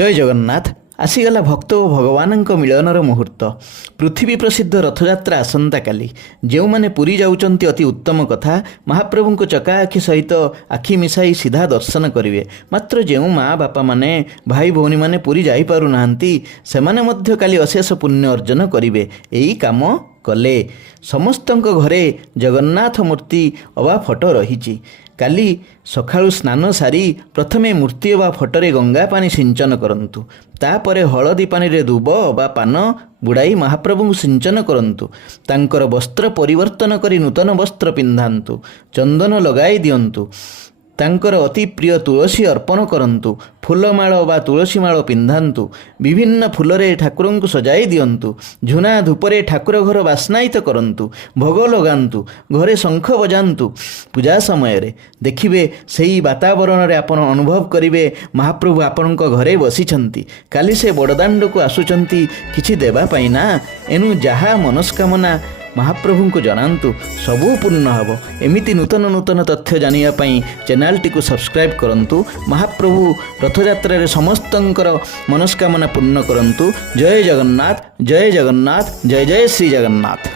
जय जगन्नाथ। आसीगला भक्त और भगवान मिलनर मुहूर्त। पृथ्वी प्रसिद्ध रथयात्रा आसंता काली। जो मैंने पुरी जाउचंती अति उत्तम कथा। महाप्रभु को चका आखि सहित आखि मिसाई सीधा दर्शन करेंगे। मात्र जो माँ बापा माने भाई भौणी माने पुरी जाई पारु नाहंती सेमाने मध्य काली अशेष पुण्य अर्जन करेंगे। यही काम कले समस्तंक घरे जगन्नाथ मूर्ति अबा फोटो रही। काली सकाळु स्नान सारी प्रथमे मूर्ति अबा फोटोरे गंगा पानी सिंचन करंतु। तापरे हलदी पानी रे दुब अबा पान बुड़ाई महाप्रभु सिंचन करंतु। तांकर वस्त्र परिवर्तन करी नूतन वस्त्र पिंधांतु। चंदन लगाई दियंतु। तांकर अति प्रिय तुलसी अर्पण करंतु। फूलमाଳ बा तुलसी माଳ पिंधांतु। विभिन्न फूलरे ठाकुर को सजाई दियंतु। झुना धूपरे ठाकुर घर बास्नायित करंतु। भोग लगांतु। घरे शंख बजांतु। पूजा समय रे देखिबे सेही वातावरण रे आपण अनुभव करिवे महाप्रभु आपणक घरे बसिछंती। काली से बड़दाण्ड को आसुचंती किछि देबा पाई ना। एनु जहा मनस्कामना महाप्रभु को जनातु सबू पूर्ण हम। एमिति नूतन नूतन तथ्य जानिया पाई चैनल टी को सब्सक्राइब करंतु। महाप्रभु रथयात्रा रे समस्तंकर मनस्कामना पूर्ण करंतु। जय जगन्नाथ, जय जगन्नाथ, जय जय श्री जगन्नाथ।